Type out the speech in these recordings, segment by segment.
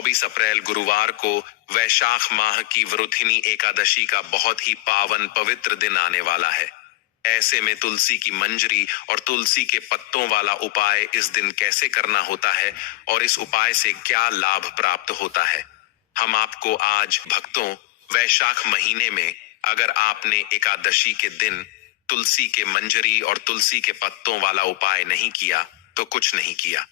24 अप्रैल गुरुवार को वैशाख माह की वृथिनी एकादशी का बहुत ही पावन पवित्र दिन आने वाला है। ऐसे में तुलसी की मंजरी और तुलसी के पत्तों वाला उपाय इस दिन कैसे करना होता है और इस उपाय से क्या लाभ प्राप्त होता है, हम आपको आज भक्तों वैशाख महीने में अगर आपने एकादशी के दिन तुलसी के मंजरी और तुलसी के पत्तों वाला उपाय नहीं किया तो कुछ नहीं किया,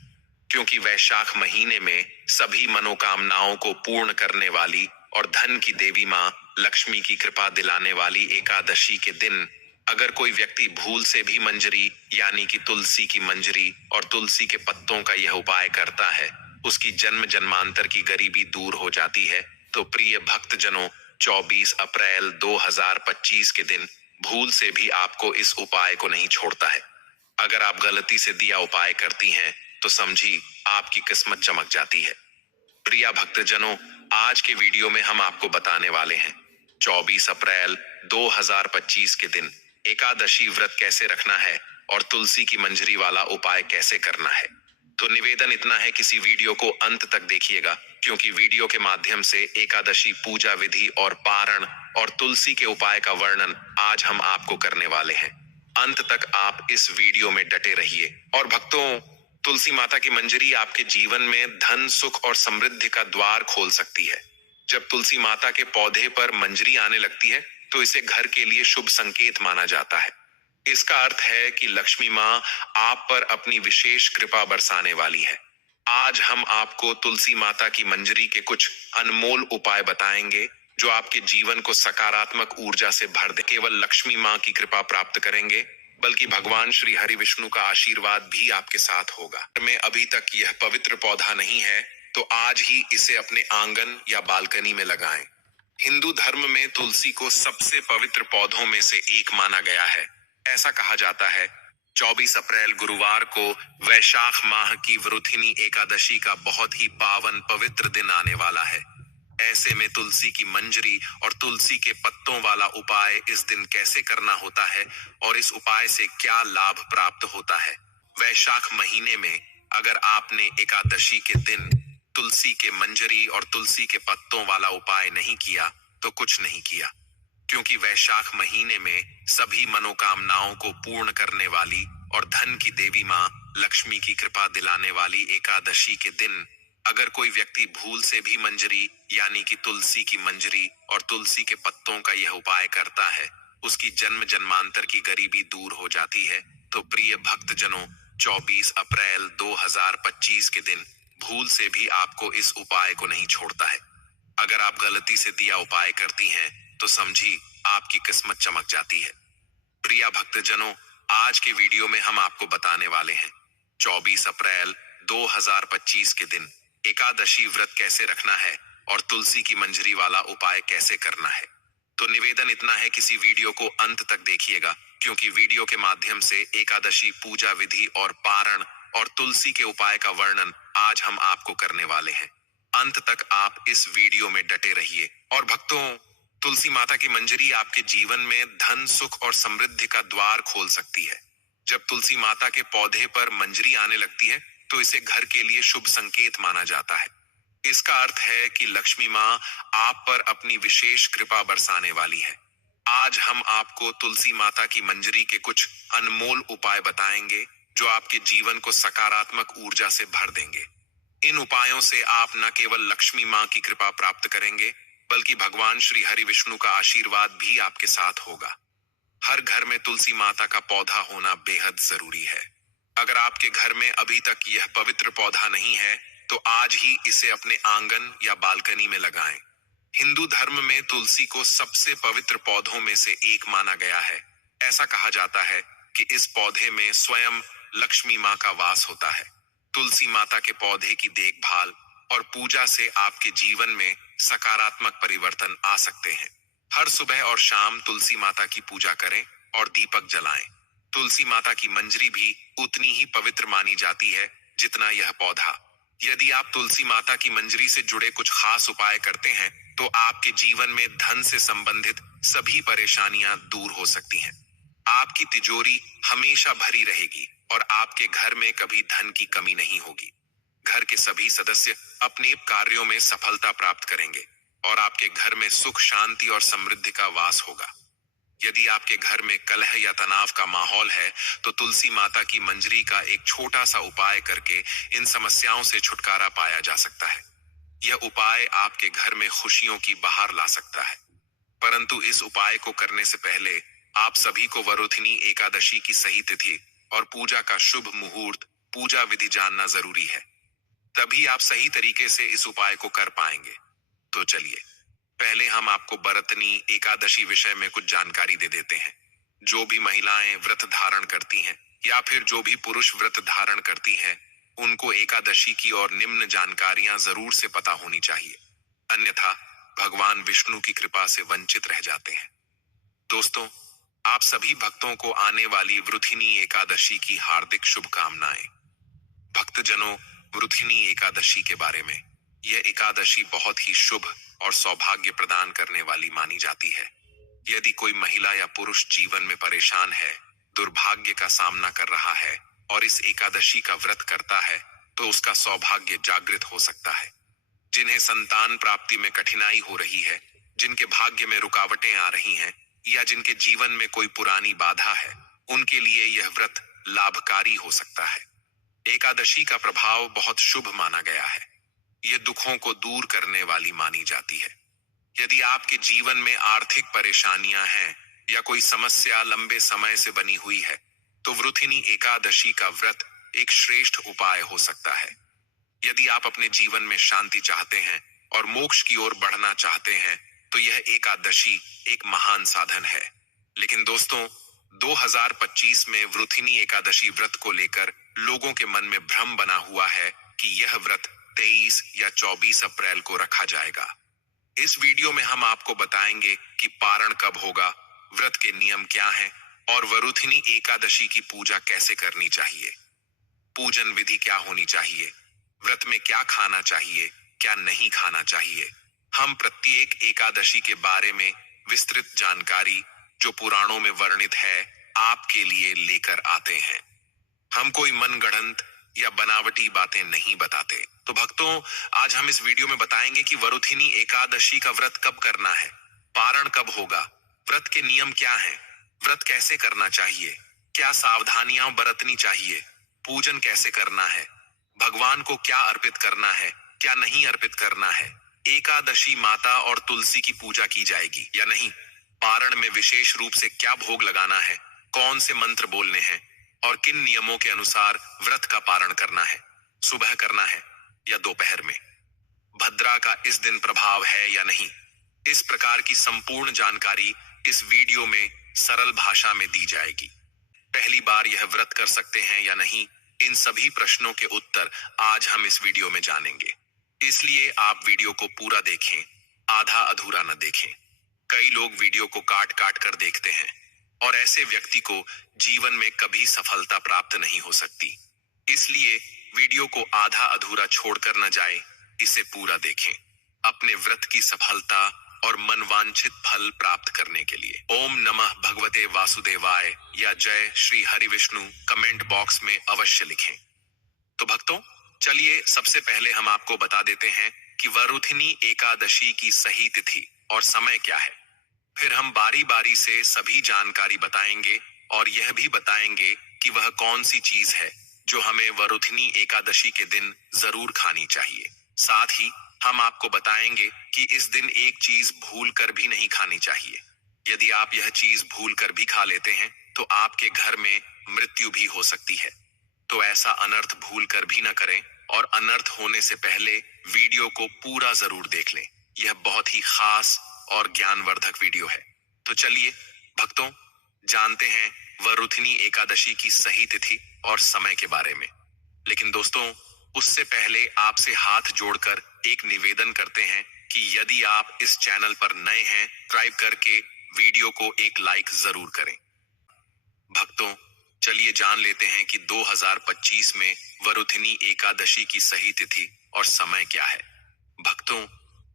क्योंकि वैशाख महीने में सभी मनोकामनाओं को पूर्ण करने वाली और धन की देवी मां लक्ष्मी की कृपा दिलाने वाली एकादशी के दिन अगर कोई व्यक्ति भूल से भी मंजरी यानी कि तुलसी की मंजरी और तुलसी के पत्तों का यह उपाय करता है, उसकी जन्म जन्मांतर की गरीबी दूर हो जाती है। तो प्रिय भक्तजनों, 24 अप्रैल 2025 के दिन भूल से भी आपको इस उपाय को नहीं छोड़ता है। अगर आप गलती से दिया उपाय करती हैं तो समझी आपकी किस्मत चमक जाती है। प्रिया भक्तजनों, आज के वीडियो में हम आपको बताने वाले हैं 24 अप्रैल 2025 के दिन एकादशी व्रत कैसे रखना है और तुलसी की मंजरी वाला उपाय कैसे करना है। तो निवेदन इतना है, किसी वीडियो को अंत तक देखिएगा, क्योंकि वीडियो के माध्यम से एकादशी पूजा विधि और पारण और तुलसी के उपाय का वर्णन आज हम आपको करने वाले हैं। अंत तक आप इस वीडियो में डटे रहिए। और भक्तों, तुलसी माता की मंजरी आपके जीवन में धन, सुख और समृद्धि का द्वार खोल सकती है। जब तुलसी माता के पौधे पर मंजरी आने लगती है तो इसे घर के लिए शुभ संकेत माना जाता है। इसका अर्थ है कि लक्ष्मी मां आप पर अपनी विशेष कृपा बरसाने वाली है। आज हम आपको तुलसी माता की मंजरी के कुछ अनमोल उपाय बताएंगे जो आपके जीवन को सकारात्मक ऊर्जा से भर दे। केवल लक्ष्मी मां की कृपा प्राप्त करेंगे, बल्कि भगवान श्री हरि विष्णु का आशीर्वाद भी आपके साथ होगा। में अभी तक यह पवित्र पौधा नहीं है तो आज ही इसे अपने आंगन या बालकनी में लगाएं। हिंदू धर्म में तुलसी को सबसे पवित्र पौधों में से एक माना गया है। ऐसा कहा जाता है 24 अप्रैल गुरुवार को वैशाख माह की वृथिनी एकादशी का बहुत ही पावन पवित्र दिन आने वाला है। ऐसे में तुलसी की मंजरी और तुलसी के पत्तों वाला उपाय इस दिन कैसे करना होता है और इस उपाय से क्या लाभ प्राप्त होता है। वैशाख महीने में अगर आपने एकादशी के दिन तुलसी के मंजरी और तुलसी के पत्तों वाला उपाय नहीं किया तो कुछ नहीं किया, क्योंकि वैशाख महीने में सभी मनोकामनाओं को पूर्ण करने वाली और धन की देवी मां लक्ष्मी की कृपा दिलाने वाली एकादशी के दिन अगर कोई व्यक्ति भूल से भी मंजरी यानी कि तुलसी की मंजरी और तुलसी के पत्तों का यह उपाय करता है, उसकी जन्म जन्मांतर की गरीबी दूर हो जाती है। तो प्रिय भक्तजनों, 24 अप्रैल 2025 के दिन भूल से भी आपको इस उपाय को नहीं छोड़ता है। अगर आप गलती से दिया उपाय करती हैं तो समझी आपकी किस्मत चमक जाती है। प्रिया भक्तजनों, आज के वीडियो में हम आपको बताने वाले हैं 24 अप्रैल 2025 के दिन एकादशी व्रत कैसे रखना है और तुलसी की मंजरी वाला उपाय कैसे करना है। तो निवेदन इतना है, किसी वीडियो को अंत तक देखिएगा, क्योंकि वीडियो के माध्यम से एकादशी पूजा विधि और पारण और तुलसी के उपाय का वर्णन आज हम आपको करने वाले हैं। अंत तक आप इस वीडियो में डटे रहिए। और भक्तों, तुलसी माता की मंजरी आपके जीवन में धन, सुख और समृद्धि का द्वार खोल सकती है। जब तुलसी माता के पौधे पर मंजरी आने लगती है तो इसे घर के लिए शुभ संकेत माना जाता है। इसका अर्थ है कि लक्ष्मी मां आप पर अपनी विशेष कृपा बरसाने वाली है। आज हम आपको तुलसी माता की मंजरी के कुछ अनमोल उपाय बताएंगे जो आपके जीवन को सकारात्मक ऊर्जा से भर देंगे। इन उपायों से आप न केवल लक्ष्मी मां की कृपा प्राप्त करेंगे, बल्कि भगवान श्री हरि विष्णु का आशीर्वाद भी आपके साथ होगा। हर घर में तुलसी माता का पौधा होना बेहद जरूरी है। अगर आपके घर में अभी तक यह पवित्र पौधा नहीं है तो आज ही इसे अपने आंगन या बालकनी में लगाएं। हिंदू धर्म में तुलसी को सबसे पवित्र पौधों में से एक माना गया है। ऐसा कहा जाता है कि इस पौधे में स्वयं लक्ष्मी मां का वास होता है। तुलसी माता के पौधे की देखभाल और पूजा से आपके जीवन में सकारात्मक परिवर्तन आ सकते हैं। हर सुबह और शाम तुलसी माता की पूजा करें और दीपक जलाएं। तुलसी माता की मंजरी भी उतनी ही पवित्र मानी जाती है जितना यह पौधा। यदि आप तुलसी माता की मंजरी से जुड़े कुछ खास उपाय करते हैं तो आपके जीवन में धन से संबंधित सभी परेशानियां दूर हो सकती हैं। आपकी तिजोरी हमेशा भरी रहेगी और आपके घर में कभी धन की कमी नहीं होगी। घर के सभी सदस्य अपने कार्यों में सफलता प्राप्त करेंगे और आपके घर में सुख, शांति और समृद्धि का वास होगा। यदि आपके घर में कलह या तनाव का माहौल है, तो तुलसी माता की मंजरी का एक छोटा सा उपाय करके इन समस्याओं से छुटकारा पाया जा सकता है। यह उपाय आपके घर में खुशियों की बहार ला सकता है। परंतु इस उपाय को करने से पहले आप सभी को वरुथिनी एकादशी की सही तिथि और पूजा का शुभ मुहूर्त, पूजा विधि जानना जरूरी है। तभी आप सही तरीके से इस उपाय को कर पाएंगे। तो चलिए, पहले हम आपको बरतनी एकादशी विषय में कुछ जानकारी दे देते हैं। जो भी महिलाएं व्रत धारण करती हैं या फिर जो भी पुरुष व्रत धारण करती हैं, उनको एकादशी की और निम्न जानकारियां जरूर से पता होनी चाहिए, अन्यथा भगवान विष्णु की कृपा से वंचित रह जाते हैं। दोस्तों, आप सभी भक्तों को आने वाली वृथिनी एकादशी की हार्दिक शुभकामनाएं। भक्तजनों, वृथिनी एकादशी के बारे में, यह एकादशी बहुत ही शुभ और सौभाग्य प्रदान करने वाली मानी जाती है। यदि कोई महिला या पुरुष जीवन में परेशान है, दुर्भाग्य का सामना कर रहा है और इस एकादशी का व्रत करता है, तो उसका सौभाग्य जागृत हो सकता है। जिन्हें संतान प्राप्ति में कठिनाई हो रही है, जिनके भाग्य में रुकावटें आ रही हैं या जिनके जीवन में कोई पुरानी बाधा है, उनके लिए यह व्रत लाभकारी हो सकता है। एकादशी का प्रभाव बहुत शुभ माना गया है। यह दुखों को दूर करने वाली मानी जाती है। यदि आपके जीवन में आर्थिक परेशानियां हैं या कोई समस्या लंबे समय से बनी हुई है, तो वृथिनी एकादशी का व्रत एक श्रेष्ठ उपाय हो सकता है। यदि आप अपने जीवन में शांति चाहते हैं और मोक्ष की ओर बढ़ना चाहते हैं, तो यह एकादशी एक महान साधन है। लेकिन दोस्तों, 2025 में वृथिनी एकादशी व्रत को लेकर लोगों के मन में भ्रम बना हुआ है कि यह व्रत 23 या 24 अप्रैल को रखा जाएगा। इस वीडियो में हम आपको बताएंगे कि पारण कब होगा, व्रत के नियम क्या हैं और वरुथिनी एकादशी की पूजा कैसे करनी चाहिए। पूजन विधि क्या होनी चाहिए, व्रत में क्या खाना चाहिए, क्या नहीं खाना चाहिए। हम प्रत्येक एकादशी के बारे में विस्तृत जानकारी, जो पुराणों में वर्णित है, आपके लिए लेकर आते हैं। हम कोई मनगढ़ंत या बनावटी बातें नहीं बताते। तो भक्तों, आज हम इस वीडियो में बताएंगे कि वरुथिनी एकादशी का व्रत कब करना है, पारण कब होगा, व्रत के नियम क्या हैं, व्रत कैसे करना चाहिए, क्या सावधानियां बरतनी चाहिए, पूजन कैसे करना है, भगवान को क्या अर्पित करना है, क्या नहीं अर्पित करना है, एकादशी माता और तुलसी की पूजा की जाएगी या नहीं, पारण में विशेष रूप से क्या भोग लगाना है, कौन से मंत्र बोलने हैं और किन नियमों के अनुसार व्रत का पारण करना है, सुबह करना है या दोपहर में, भद्रा का इस दिन प्रभाव है या नहीं। इस प्रकार की संपूर्ण जानकारी इस वीडियो में सरल भाषा में दी जाएगी। पहली बार यह व्रत कर सकते हैं या नहीं, इन सभी प्रश्नों के उत्तर आज हम इस वीडियो में जानेंगे। इसलिए आप वीडियो को पूरा देखें, आधा अधूरा न देखें। कई लोग वीडियो को काट काट कर देखते हैं और ऐसे व्यक्ति को जीवन में कभी सफलता प्राप्त नहीं हो सकती। इसलिए वीडियो को आधा अधूरा छोड़कर न जाए, इसे पूरा देखें अपने व्रत की सफलता और मनवांछित फल प्राप्त करने के लिए। ओम नमः भगवते वासुदेवाय या जय श्री हरि विष्णु कमेंट बॉक्स में अवश्य लिखें। तो भक्तों, चलिए सबसे पहले हम आपको बता देते हैं कि वरुथिनी एकादशी की सही तिथि और समय क्या है। फिर हम बारी बारी से सभी जानकारी बताएंगे और यह भी बताएंगे कि वह कौन सी चीज है जो हमें वरुथिनी एकादशी के दिन जरूर खानी चाहिए। साथ ही हम आपको बताएंगे कि इस दिन एक चीज भूल कर भी नहीं खानी चाहिए। यदि आप यह चीज भूल कर भी खा लेते हैं, तो आपके घर में मृत्यु भी हो सकती है। तो ऐसा अनर्थ भूल कर भी न करें और अनर्थ होने से पहले वीडियो को पूरा जरूर देख लें। यह बहुत ही खास और ज्ञानवर्धक वीडियो है। तो चलिए भक्तों, जानते हैं वरुथिनी एकादशी की सही तिथि और समय के बारे में। लेकिन दोस्तों, उससे पहले आपसे हाथ जोड़कर एक निवेदन करते हैं कि यदि आप इस चैनल पर नए हैं, सब्सक्राइब करके वीडियो को एक लाइक जरूर करें। भक्तों, चलिए जान लेते हैं कि 2025 में वरुथिनी एकादशी की सही तिथि और समय क्या है। भक्तों,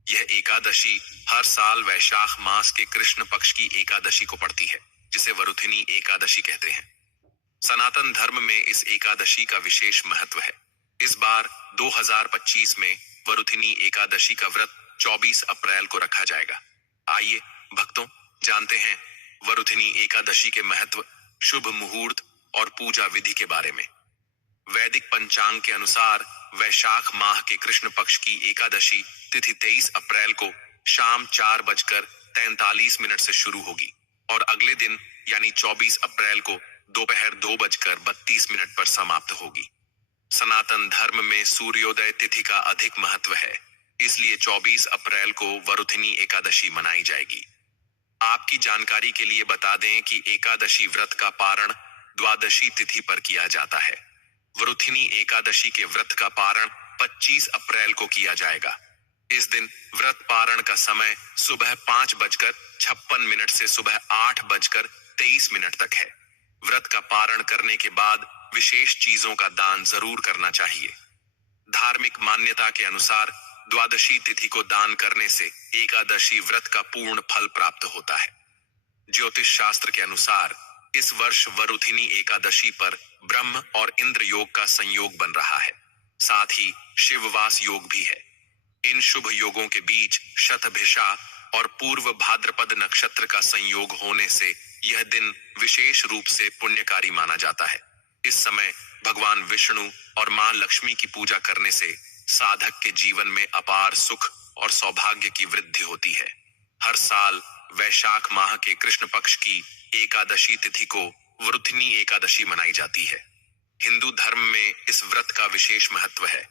यह एकादशी हर साल वैशाख मास के कृष्ण पक्ष की एकादशी को पड़ती है, जिसे वरुथिनी एकादशी कहते हैं। सनातन धर्म में इस एकादशी का विशेष महत्व है। इस बार 2025 में वरुथिनी एकादशी का व्रत 24 अप्रैल को रखा जाएगा। आइए भक्तों, जानते हैं वरुथिनी एकादशी के महत्व, शुभ मुहूर्त और पूजा विधि के बारे में। वैदिक पंचांग के अनुसार वैशाख माह के कृष्ण पक्ष की एकादशी तिथि 23 अप्रैल को शाम 4:43 से शुरू होगी और अगले दिन यानी 24 अप्रैल को दोपहर 2:32 पर समाप्त होगी। सनातन धर्म में सूर्योदय तिथि का अधिक महत्व है, इसलिए 24 अप्रैल को वरुथिनी एकादशी मनाई जाएगी। आपकी जानकारी के लिए बता दें कि एकादशी व्रत का पारण द्वादशी तिथि पर किया जाता है। वरुथिनी एकादशी के व्रत का पारण 25 अप्रैल को किया जाएगा। इस दिन व्रत पारण का समय सुबह 5:56 से सुबह 8:23 तक है। व्रत का पारण करने के बाद विशेष चीजों का दान जरूर करना चाहिए। धार्मिक मान्यता के अनुसार द्वादशी तिथि को दान करने से एकादशी व्रत का पूर्ण फल प्राप्त होता है। ज्योतिष शास्त्र के अनुसार इस वर्ष वरुथिनी एकादशी पर ब्रह्म और इंद्र योग का संयोग बन रहा है, साथ ही शिववास योग भी है। इन शुभ योगों के बीच शतभिषा और पूर्व भाद्रपद नक्षत्र का संयोग होने से यह दिन विशेष रूप से पुण्यकारी माना जाता है। इस समय भगवान विष्णु और मां लक्ष्मी की पूजा करने से साधक के जीवन में अपार सुख और सौभाग्य की वृद्धि होती है। हर साल वैशाख माह के कृष्ण पक्ष की एकादशी तिथि को वरुथिनी एकादशी मनाई जाती है। हिंदू धर्म में इस व्रत का विशेष महत्व है।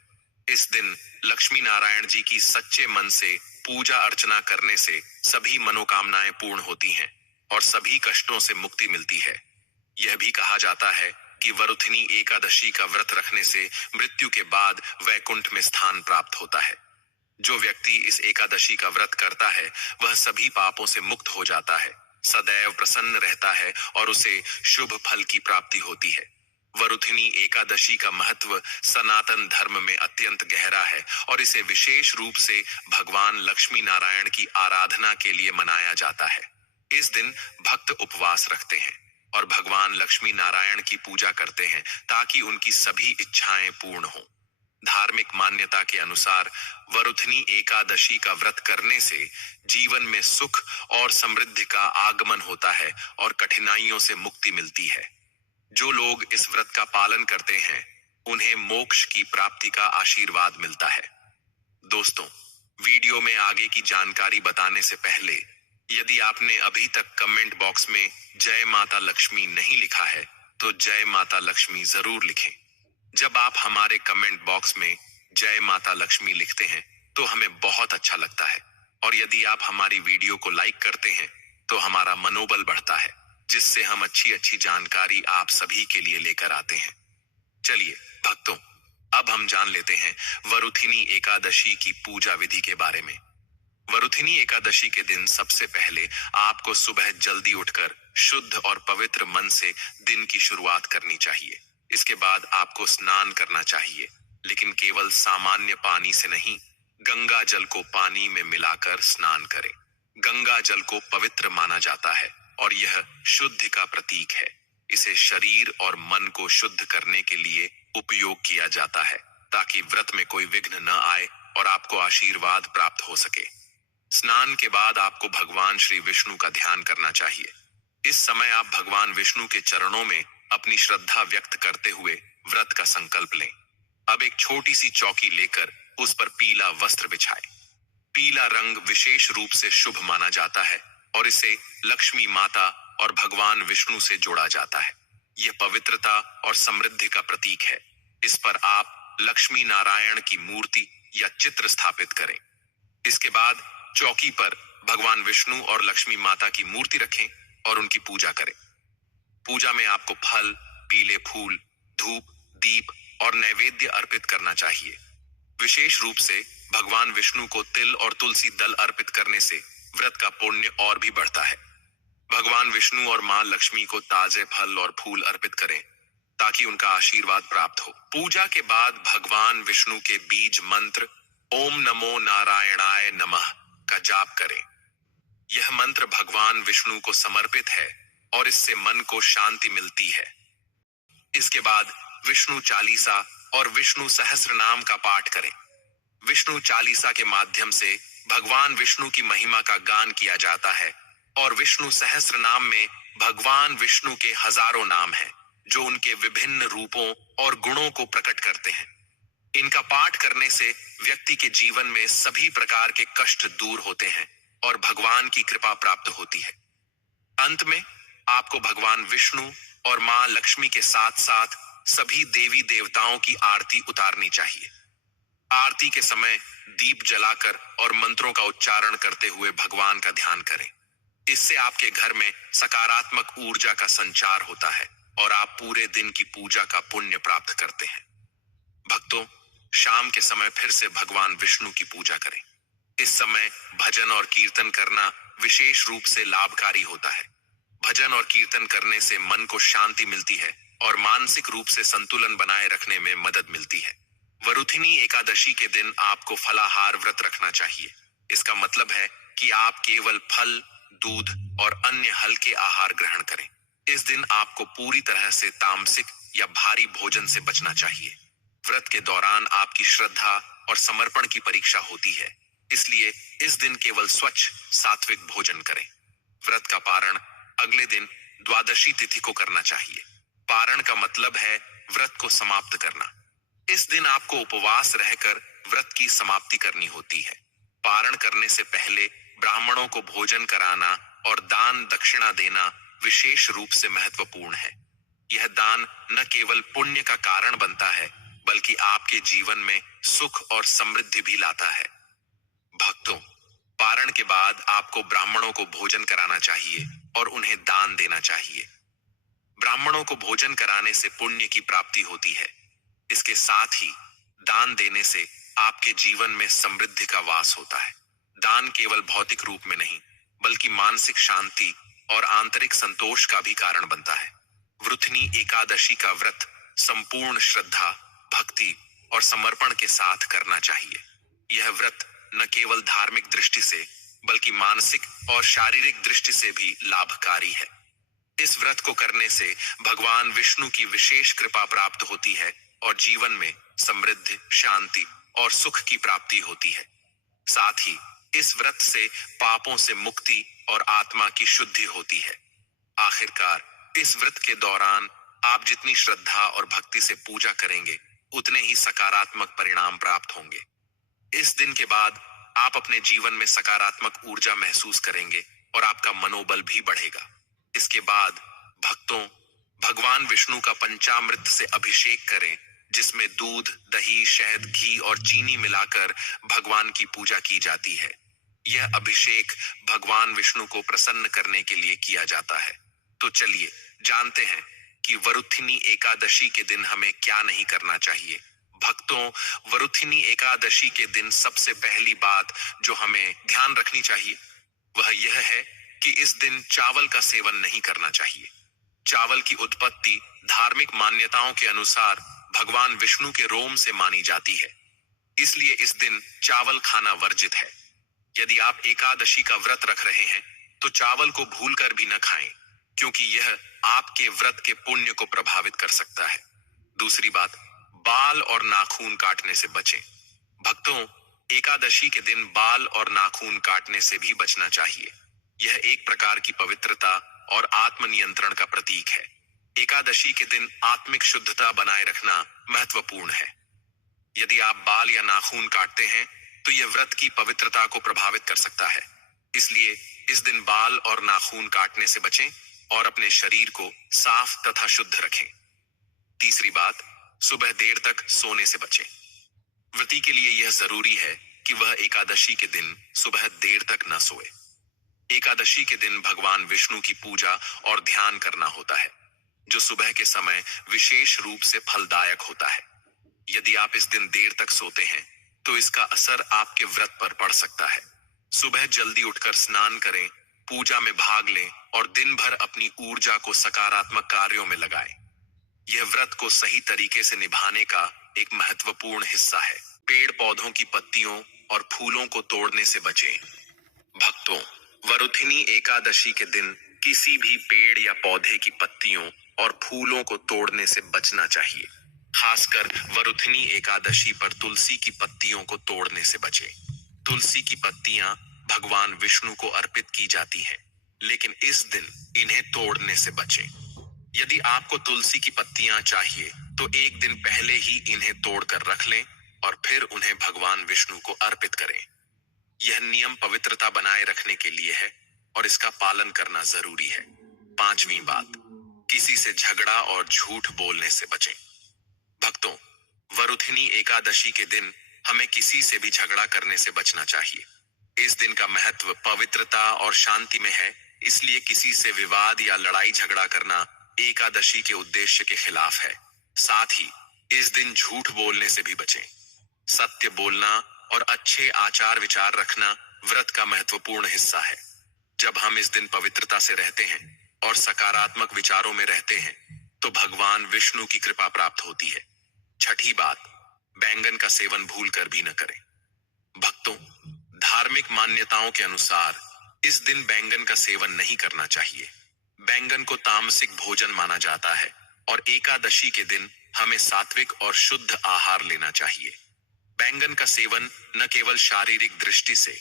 इस दिन लक्ष्मी नारायण जी की सच्चे मन से पूजा अर्चना करने से सभी मनोकामनाएं पूर्ण होती हैं और सभी कष्टों से मुक्ति मिलती है। यह भी कहा जाता है कि वरुथिनी एकादशी का व्रत रखने से मृत्यु के बाद वैकुंठ में स्थान प्राप्त होता है। जो व्यक्ति इस एकादशी का व्रत करता है वह सभी पापों से मुक्त हो जाता है, सदैव प्रसन्न रहता है और उसे शुभ फल की प्राप्ति होती है। वरुथिनी एकादशी का महत्व सनातन धर्म में अत्यंत गहरा है और इसे विशेष रूप से भगवान लक्ष्मी नारायण की आराधना के लिए मनाया जाता है। इस दिन भक्त उपवास रखते हैं और भगवान लक्ष्मी नारायण की पूजा करते हैं ताकि उनकी सभी इच्छाएं पूर्ण हों। धार्मिक मान्यता के अनुसार वरुथिनी एकादशी का व्रत करने से जीवन में सुख और समृद्धि का आगमन होता है और कठिनाइयों से मुक्ति मिलती है। जो लोग इस व्रत का पालन करते हैं उन्हें मोक्ष की प्राप्ति का आशीर्वाद मिलता है। दोस्तों, वीडियो में आगे की जानकारी बताने से पहले यदि आपने अभी तक कमेंट बॉक्स में जय माता लक्ष्मी नहीं लिखा है तो जय माता लक्ष्मी जरूर लिखें। जब आप हमारे कमेंट बॉक्स में जय माता लक्ष्मी लिखते हैं तो हमें बहुत अच्छा लगता है और यदि आप हमारी वीडियो को लाइक करते हैं तो हमारा मनोबल बढ़ता है, जिससे हम अच्छी अच्छी जानकारी आप सभी के लिए लेकर आते हैं। चलिए भक्तों, अब हम जान लेते हैं वरुथिनी एकादशी की पूजा विधि के बारे में। वरुथिनी एकादशी के दिन सबसे पहले आपको सुबह जल्दी उठकर शुद्ध और पवित्र मन से दिन की शुरुआत करनी चाहिए। इसके बाद आपको स्नान करना चाहिए, लेकिन केवल सामान्य पानी से नहीं, गंगा जल को पानी में मिलाकर स्नान करें। गंगा जल को पवित्र माना जाता है और यह शुद्धि का प्रतीक है। इसे शरीर और मन को शुद्ध करने के लिए उपयोग किया जाता है ताकि व्रत में कोई विघ्न न आए और आपको आशीर्वाद प्राप्त हो सके। स्नान के बाद आपको भगवान श्री विष्णु का ध्यान करना चाहिए। इस समय आप भगवान विष्णु के चरणों में अपनी श्रद्धा व्यक्त करते हुए व्रत का संकल्प लें। अब एक छोटी सी चौकी लेकर उस पर पीला वस्त्र बिछाएं। पीला रंग विशेष रूप से शुभ माना जाता है और इसे लक्ष्मी माता और भगवान विष्णु से जोड़ा जाता है। यह पवित्रता और समृद्धि का प्रतीक है। इस पर आप लक्ष्मी नारायण की मूर्ति या चित्र स्थापित करें। इसके बाद चौकी पर भगवान विष्णु और लक्ष्मी माता की मूर्ति रखें और उनकी पूजा करें। पूजा में आपको फल, पीले फूल, धूप, दीप और नैवेद्य अर्पित करना चाहिए। विशेष रूप से भगवान विष्णु को तिल और तुलसी दल अर्पित करने से व्रत का पुण्य और भी बढ़ता है। भगवान विष्णु और मां लक्ष्मी को ताजे फल और फूल अर्पित करें ताकि उनका आशीर्वाद प्राप्त हो। पूजा के बाद भगवान विष्णु के बीज मंत्र ओम नमो नारायणाय नमः का जाप करें। यह मंत्र भगवान विष्णु को समर्पित है और इससे मन को शांति मिलती है। इसके बाद विष्णु चालीसा और विष्णु सहस्त्र नाम का पाठ करें। विष्णु चालीसा के माध्यम से भगवान विष्णु की महिमा का गान किया जाता है और विष्णु सहस्त्र नाम में भगवान विष्णु के हजारों नाम हैं, जो उनके विभिन्न रूपों और गुणों को प्रकट करते हैं। इनका पाठ करने से व्यक्ति के जीवन में सभी प्रकार के कष्ट दूर होते हैं और भगवान की कृपा प्राप्त होती है। अंत में आपको भगवान विष्णु और मां लक्ष्मी के साथ साथ सभी देवी देवताओं की आरती उतारनी चाहिए। आरती के समय दीप जलाकर और मंत्रों का उच्चारण करते हुए भगवान का ध्यान करें। इससे आपके घर में सकारात्मक ऊर्जा का संचार होता है और आप पूरे दिन की पूजा का पुण्य प्राप्त करते हैं। भक्तों, शाम के समय फिर से भगवान विष्णु की पूजा करें। इस समय भजन और कीर्तन करना विशेष रूप से लाभकारी होता है। भजन और कीर्तन करने से मन को शांति मिलती है और मानसिक रूप से संतुलन बनाए रखने में मदद मिलती है। वरुथिनी एकादशी के दिन आपको फलाहार व्रत रखना चाहिए। इसका मतलब है कि आप केवल फल, दूध और अन्य हल्के आहार ग्रहण करें। इस दिन आपको पूरी तरह से तामसिक या भारी भोजन से बचना चाहिए। व्रत के दौरान आपकी श्रद्धा और समर्पण की परीक्षा होती है, इसलिए इस दिन केवल स्वच्छ सात्विक भोजन करें। व्रत का पारण अगले दिन द्वादशी तिथि को करना चाहिए। पारण का मतलब है व्रत को समाप्त करना। इस दिन आपको उपवास रहकर व्रत की समाप्ति करनी होती है। पारण करने से पहले ब्राह्मणों को भोजन कराना और दान दक्षिणा देना विशेष रूप से महत्वपूर्ण है। यह दान न केवल पुण्य का कारण बनता है, बल्कि आपके जीवन में सुख और समृद्धि भी लाता है। भक्तों, पारण के बाद आपको ब्राह्मणों को भोजन कराना चाहिए और उन्हें दान देना चाहिए। ब्राह्मणों को भोजन कराने से पुण्य की प्राप्ति होती है। इसके साथ ही दान देने से आपके जीवन में समृद्धि का वास होता है। दान केवल भौतिक रूप में नहीं, बल्कि मानसिक शांति और आंतरिक संतोष का भी कारण बनता है। वृथिनी एकादशी का व्रत संपूर्ण श्रद्धा, भक्ति और समर्पण के साथ करना चाहिए। यह व्रत न केवल धार्मिक दृष्टि से, बल्कि मानसिक और शारीरिक दृष्टि से भी लाभकारी है। इस व्रत को करने से भगवान विष्णु की विशेष कृपा प्राप्त होती है और जीवन में समृद्धि, शांति और सुख की प्राप्ति होती है। साथ ही इस व्रत से पापों से मुक्ति और आत्मा की शुद्धि होती है। आखिरकार, इस व्रत के दौरान आप जितनी श्रद्धा और भक्ति से पूजा करेंगे, उतने ही सकारात्मक परिणाम प्राप्त होंगे। इस दिन के बाद आप अपने जीवन में सकारात्मक ऊर्जा महसूस करेंगे और आपका मनोबल भी बढ़ेगा। इसके बाद भक्तों, भगवान विष्णु का पंचामृत से अभिषेक करें, जिसमें दूध, दही, शहद, घी और चीनी मिलाकर भगवान की पूजा की जाती है। यह अभिषेक भगवान विष्णु को प्रसन्न करने के लिए किया जाता है। तो चलिए जानते हैं कि वरुथिनी एकादशी के दिन हमें क्या नहीं करना चाहिए। भक्तों, वरुथिनी एकादशी के दिन सबसे पहली बात जो हमें ध्यान रखनी चाहिए, वह यह है कि इस दिन चावल का सेवन नहीं करना चाहिए। चावल की उत्पत्ति धार्मिक मान्यताओं के अनुसार भगवान विष्णु के रोम से मानी जाती है, इसलिए इस दिन चावल खाना वर्जित है। यदि आप एकादशी का व्रत रख रहे हैं, तो चावल को भूलकर भी न खाएं, क्योंकि यह आपके व्रत के पुण्य को प्रभावित कर सकता है। दूसरी बात, बाल और नाखून काटने से बचें। भक्तों, एकादशी के दिन बाल और नाखून काटने से भी बचना चाहिए। यह एक प्रकार की पवित्रता और आत्मनियंत्रण का प्रतीक है। एकादशी के दिन आत्मिक शुद्धता बनाए रखना महत्वपूर्ण है। यदि आप बाल या नाखून काटते हैं, तो यह व्रत की पवित्रता को प्रभावित कर सकता है। इसलिए इस दिन बाल और नाखून काटने से बचें और अपने शरीर को साफ तथा शुद्ध रखें। तीसरी बात, सुबह देर तक सोने से बचें। व्रती के लिए यह जरूरी है कि वह एकादशी के दिन सुबह देर तक न सोए। एकादशी के दिन भगवान विष्णु की पूजा और ध्यान करना होता है, जो सुबह के समय विशेष रूप से फलदायक होता है। यदि आप इस दिन देर तक सोते हैं, तो इसका असर आपके व्रत पर पड़ सकता है। सुबह जल्दी उठकर स्नान करें, पूजा में भाग लें और दिन भर अपनी ऊर्जा को सकारात्मक कार्यों में लगाएं। यह व्रत को सही तरीके से निभाने का एक महत्वपूर्ण हिस्सा है। पेड़ पौधों की पत्तियों और फूलों को तोड़ने से बचें। भक्तों, वरुथिनी एकादशी के दिन किसी भी पेड़ या पौधे की पत्तियों और फूलों को तोड़ने से बचना चाहिए। खासकर वरुथिनी एकादशी पर तुलसी की पत्तियों को तोड़ने से बचें। तुलसी की पत्तियां भगवान विष्णु को अर्पित की जाती हैं, लेकिन इस दिन इन्हें तोड़ने से बचें। यदि आपको तुलसी की पत्तियां चाहिए, तो एक दिन पहले ही इन्हें तोड़कर रख लें और फिर उन्हें भगवान विष्णु को अर्पित करें। यह नियम पवित्रता बनाए रखने के लिए है और इसका पालन करना जरूरी है। पांचवी बात, किसी से झगड़ा और झूठ बोलने से बचें। भक्तों, वरुथिनी एकादशी के दिन हमें किसी से भी झगड़ा करने से बचना चाहिए। इस दिन का महत्व पवित्रता और शांति में है, इसलिए किसी से विवाद या लड़ाई झगड़ा करना एकादशी के उद्देश्य के खिलाफ है। साथ ही इस दिन झूठ बोलने से भी बचें। सत्य बोलना और अच्छे आचार विचार रखना व्रत का महत्वपूर्ण हिस्सा है। जब हम इस दिन पवित्रता से रहते हैं और सकारात्मक विचारों में रहते हैं, तो भगवान विष्णु की कृपा प्राप्त होती है। छठी बात, बैंगन का सेवन भूलकर भी न करें। भक्तों, धार्मिक मान्यताओं के अनुसार इस दिन बैंगन का सेवन नहीं करना चाहिए। बैंगन को तामसिक भोजन माना जाता है और एकादशी के दिन हमें सात्विक और शुद्ध आहार लेना चाहिए। बैंगन का सेवन न केवल शारीरिक दृष्टि से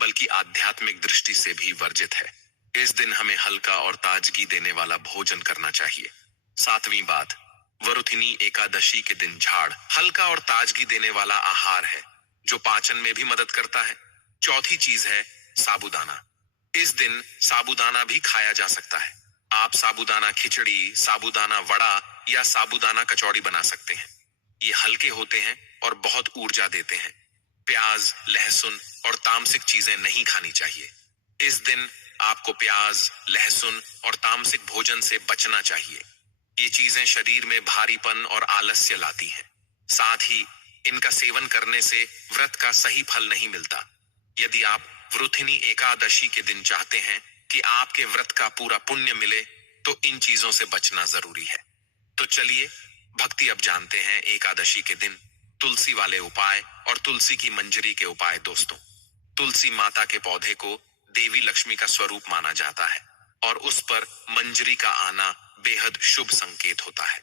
बल्कि आध्यात्मिक दृष्टि से भी वर्जित है। इस दिन हमें हल्का और ताजगी देने वाला भोजन करना चाहिए। सातवीं बात, वरुथिनी एकादशी के दिन झाड़ हल्का और ताजगी देने वाला आहार है, जो पाचन में भी मदद करता है। चौथी चीज है साबूदाना। इस दिन साबूदाना भी खाया जा सकता है। आप साबूदाना खिचड़ी, साबूदाना वड़ा या साबूदाना कचौड़ी बना सकते हैं। ये हल्के होते हैं और बहुत ऊर्जा देते हैं। प्याज, लहसुन और तामसिक चीजें नहीं खानी चाहिए। इस दिन आपको प्याज, लहसुन और तामसिक भोजन से बचना चाहिए। ये चीजें शरीर में भारीपन और आलस्य लाती हैं। साथ ही इनका सेवन करने से व्रत का सही फल नहीं मिलता। यदि आप वरुथिनी एकादशी के दिन चाहते हैं कि आपके व्रत का पूरा पुण्य मिले, तो इन चीजों से बचना जरूरी है। तो चलिए भक्ति अब जानते हैं एकादशी के दिन तुलसी वाले उपाय और तुलसी की मंजरी के उपाय। दोस्तों, तुलसी माता के पौधे को देवी लक्ष्मी का स्वरूप माना जाता है और उस पर मंजरी का आना बेहद शुभ संकेत होता है।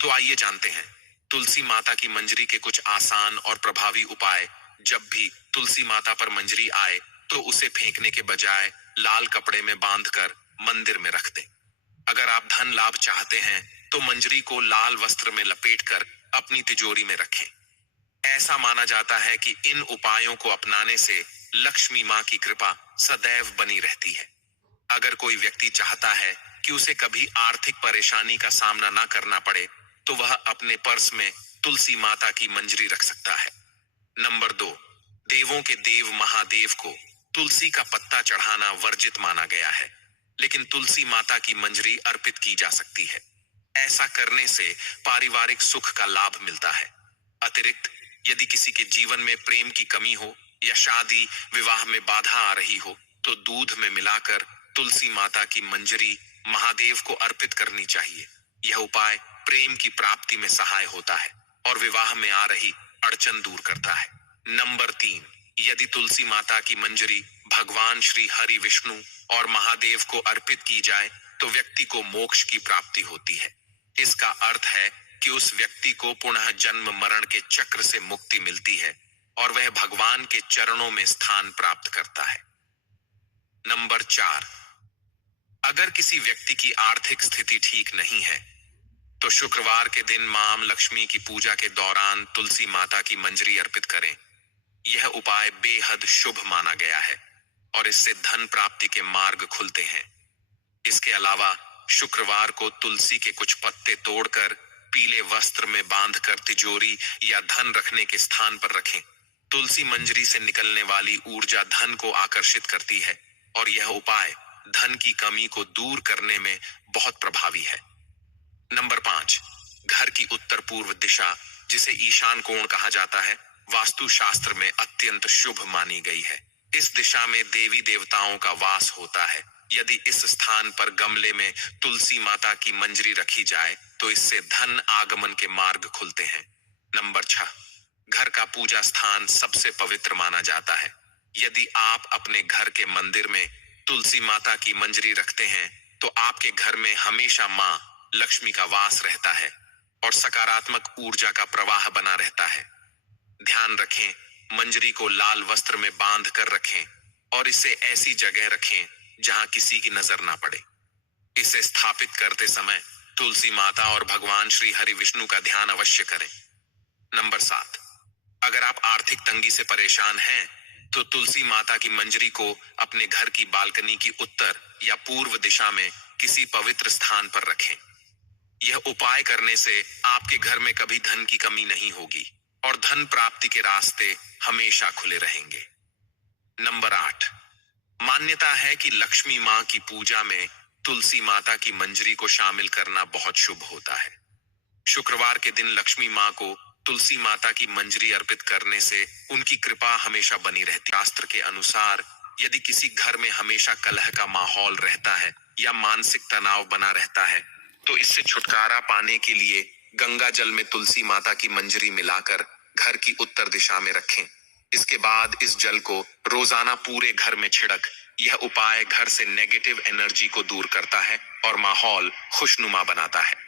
तो आइए जानते हैं तुलसी माता की मंजरी के कुछ आसान और प्रभावी उपाय। जब भी तुलसी माता पर मंजरी आए, तो उसे फेंकने के बजाय लाल कपड़े में बांधकर मंदिर में रख दें। अगर आप धन लाभ चाहते हैं, तो मंजरी को लाल वस्त्र में लपेटकर अपनी तिजोरी में रखें। ऐसा माना जाता है कि इन उपायों को अपनाने से लक्ष्मी मां की कृपा सदैव बनी रहती है। अगर कोई व्यक्ति चाहता है कि उसे कभी आर्थिक परेशानी का सामना ना करना पड़े, तो वह अपने पर्स में तुलसी माता की मंजरी रख सकता है। नंबर 2, देवों के देव महादेव को तुलसी का पत्ता चढ़ाना वर्जित माना गया है, लेकिन तुलसी माता की मंजरी अर्पित की जा सकती है। ऐसा करने से पारिवारिक सुख का लाभ मिलता है। अतिरिक्त यदि किसी के जीवन में प्रेम की कमी हो या शादी विवाह में बाधा आ रही हो, तो दूध में मिलाकर तुलसी माता की मंजरी महादेव को अर्पित करनी चाहिए। यह उपाय प्रेम की प्राप्ति में सहाय होता है और विवाह में आ रही अड़चन दूर करता है। नंबर 3, यदि तुलसी माता की मंजरी भगवान श्री हरि विष्णु और महादेव को अर्पित की जाए, तो व्यक्ति को मोक्ष की प्राप्ति होती है। इसका अर्थ है कि उस व्यक्ति को पुनः जन्म मरण के चक्र से मुक्ति मिलती है और वह भगवान के चरणों में स्थान प्राप्त करता है। नंबर 4, अगर किसी व्यक्ति की आर्थिक स्थिति ठीक नहीं है, तो शुक्रवार के दिन मां लक्ष्मी की पूजा के दौरान तुलसी माता की मंजरी अर्पित करें। यह उपाय बेहद शुभ माना गया है और इससे धन प्राप्ति के मार्ग खुलते हैं। इसके अलावा शुक्रवार को तुलसी के कुछ पत्ते तोड़कर पीले वस्त्र में बांधकर तिजोरी या धन रखने के स्थान पर रखें। तुलसी मंजरी से निकलने वाली ऊर्जा धन को आकर्षित करती है और यह उपाय धन की कमी को दूर करने में बहुत प्रभावी है। नंबर 5, घर की उत्तर पूर्व दिशा, जिसे ईशान कोण कहा जाता है, वास्तु शास्त्र में अत्यंत शुभ मानी गई है। इस दिशा में देवी देवताओं का वास होता है। यदि इस स्थान पर गमले में तुलसी माता की मंजरी रखी जाए, तो इससे धन आगमन के मार्ग खुलते हैं। नंबर 6, घर का पूजा स्थान सबसे पवित्र माना जाता है। यदि आप अपने घर के मंदिर में तुलसी माता की मंजरी रखते हैं, तो आपके घर में हमेशा मां लक्ष्मी का वास रहता है और सकारात्मक ऊर्जा का प्रवाह बना रहता है। ध्यान रखें, मंजरी को लाल वस्त्र में बांध कर रखें और इसे ऐसी जगह रखें जहां किसी की नजर ना पड़े। इसे स्थापित करते समय तुलसी माता और भगवान श्री हरि विष्णु का ध्यान अवश्य करें। नंबर 7, अगर आप आर्थिक तंगी से परेशान हैं तो तुलसी माता की मंजरी को अपने घर की बालकनी की उत्तर या पूर्व दिशा में किसी पवित्र स्थान पर रखें। यह उपाय करने से आपके घर में कभी धन की कमी नहीं होगी और धन प्राप्ति के रास्ते हमेशा खुले रहेंगे। नंबर 8, मान्यता है कि लक्ष्मी मां की पूजा में तुलसी माता की मंजरी को शामिल करना बहुत शुभ होता है। शुक्रवार के दिन लक्ष्मी मां को तुलसी माता की मंजरी अर्पित करने से उनकी कृपा हमेशा बनी रहती। शास्त्र के अनुसार यदि किसी घर में हमेशा कलह का माहौल रहता है या मानसिक तनाव बना रहता है तो इससे छुटकारा पाने के लिए गंगा जल में तुलसी माता की मंजरी मिलाकर घर की उत्तर दिशा में रखें। इसके बाद इस जल को रोजाना पूरे घर में छिड़क। यह उपाय घर से नेगेटिव एनर्जी को दूर करता है और माहौल खुशनुमा बनाता है।